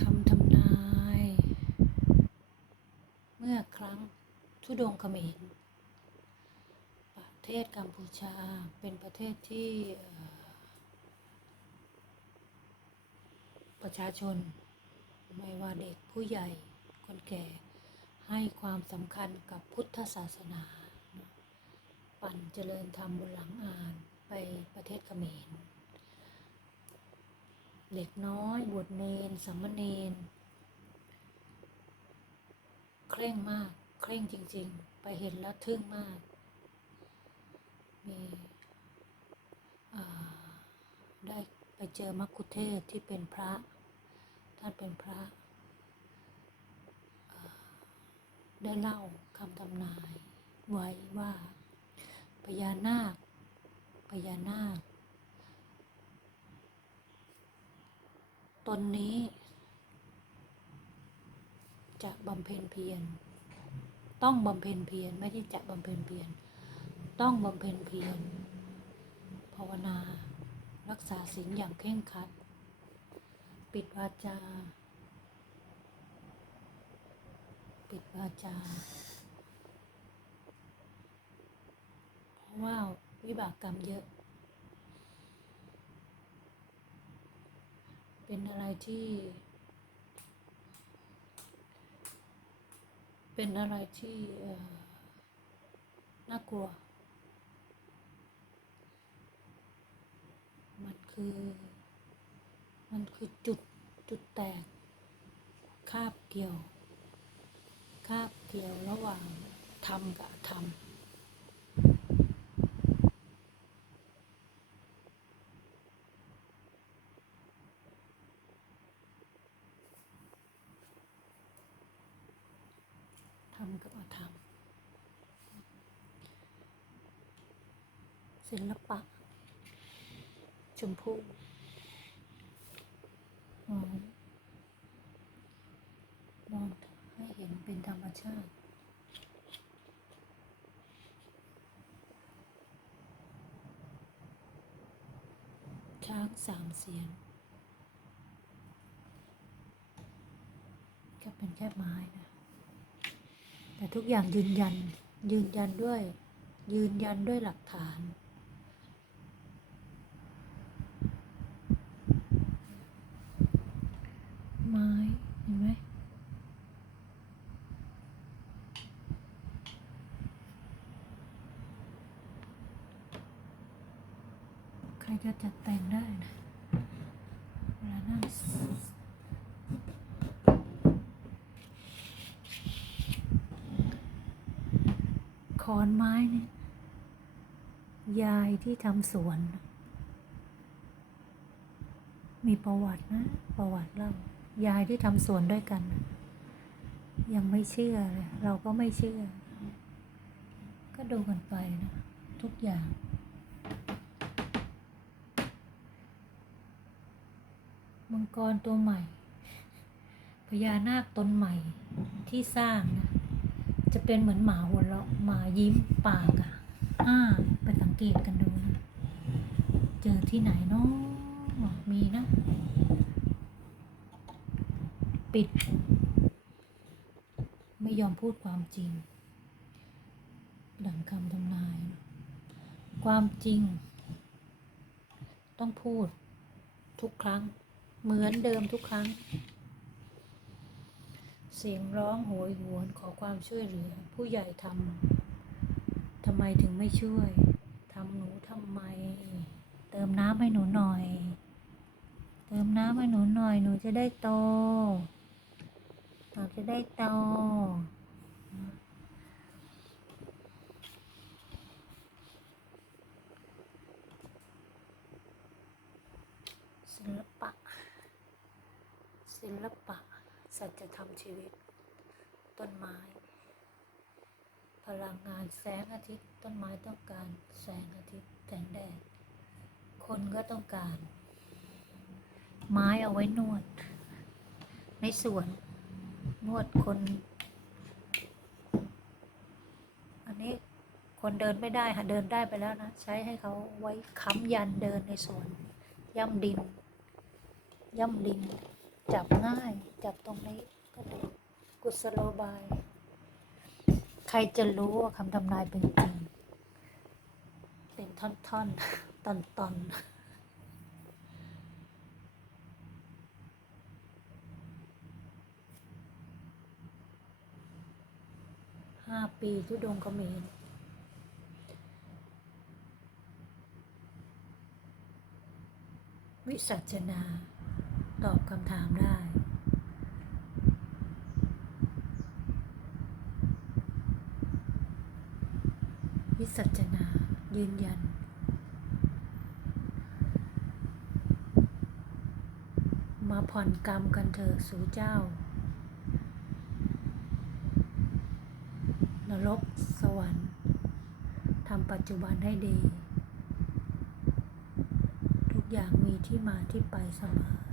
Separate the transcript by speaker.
Speaker 1: คำทำนาย เมื่อครั้งทุดงค์เขมรประเทศกัมพูชาเป็นประเทศที่ประชาชน ไม่ว่าเด็กผู้ใหญ่คนแก่ให้ความสำคัญกับพุทธศาสนา ปั่นเจริญธรรมบนหลังอ่านไปประเทศเขมร เด็กน้อย บวชเนนสามเณรเคร่งมาก เคร่งจริง ๆ ไปเห็นแล้วทึ่งมาก มีได้ไปเจอมักคุเทศที่เป็นพระ ท่านเป็นพระ ได้เล่าคำทำนายไว้ว่าพญานาคพญานาค ตนนี้ จะบำเพ็ญเพียร ต้องบำเพ็ญเพียรไม่ใช่จะบำเพ็ญเพียร ต้องบำเพ็ญเพียร ภาวนา รักษาศีลอย่างเคร่งครัด ปิดวาจา ปิดวาจา เพราะว่าวิบากกรรมเยอะ เป็นอะไรที่ เป็นอะไรที่น่ากลัว มันคือ มันคือจุดจุดแตก คาบเกี่ยว คาบเกี่ยวระหว่างธรรมกับอธ ทำกับอธรรมศิลปะ ชมพูมองมองให้เห็นเป็นธรรมชาติช้างสามเสียนก็เป็นแค่ไม้นะ แต่ทุกอย่างยืนยัน ยืนยันด้วย ยืนยันด้วยหลักฐาน ไม้เห็นไหมใครจะจัดแต่งได้นะเวลานั่ง ขอนไม้เนี่ยยายที่ทำสวน มีประวัตินะ ประวัติเล่ายายที่ทำสวนด้วยกัน ยังไม่เชื่อเลยเราก็ไม่เชื่อ ก็ดูกันไปนะทุกอย่าง มังกรตัวใหม่พญานาคตนใหม่ที่สร้างนะ จะเป็นเหมือนหมาหัวเราะหมายิ้มปากอะอ่าไปสังเกตกันดูนะเจอที่ไหนเนาะมีนะ ปิด ไม่ยอมพูดความจริง ดังคำทำนาย ความจริง ต้องพูดทุกครั้ง เหมือนเดิมทุกครั้ง เสียงร้องโหยหวนขอความช่วยเหลือ ผู้ใหญ่ทำทำไมถึงไม่ช่วยทำหนูทำไม เติมน้ำให้หนูหน่อย เติมน้ำให้หนูหน่อย หนูจะได้โตหนูจะได้โตศิลปะศิลปะ สัจธรรมชีวิต ต้นไม้ พลังงานแสงอาทิตย์ ต้นไม้ต้องการแสงอาทิตย์แสงแดด คนก็ต้องการ ไม้เอาไว้นวด ในสวน นวดคน อันนี้คนเดินไม่ได้ค่ะเดินได้ไปแล้วนะ ใช้ให้เขาไว้ค้ำยันเดินในสวน ย่ำดิน ย่ำดิน จับง่าย จับตรงนี้ก็ดูกุศโลบาย ใครจะรู้ว่าคำทำนายเป็นจริง เป็นท่อนๆ ตอนๆห้าปีทุดงค์เมรวิสัชนา ตอบคำถามได้ วิสัชนา ยืนยัน มาผ่อนกรรมกันเถอะสู่เจ้านรกสวรรค์ทำปัจจุบันให้ดี ทุกอย่างมีที่มาที่ไปเสมอ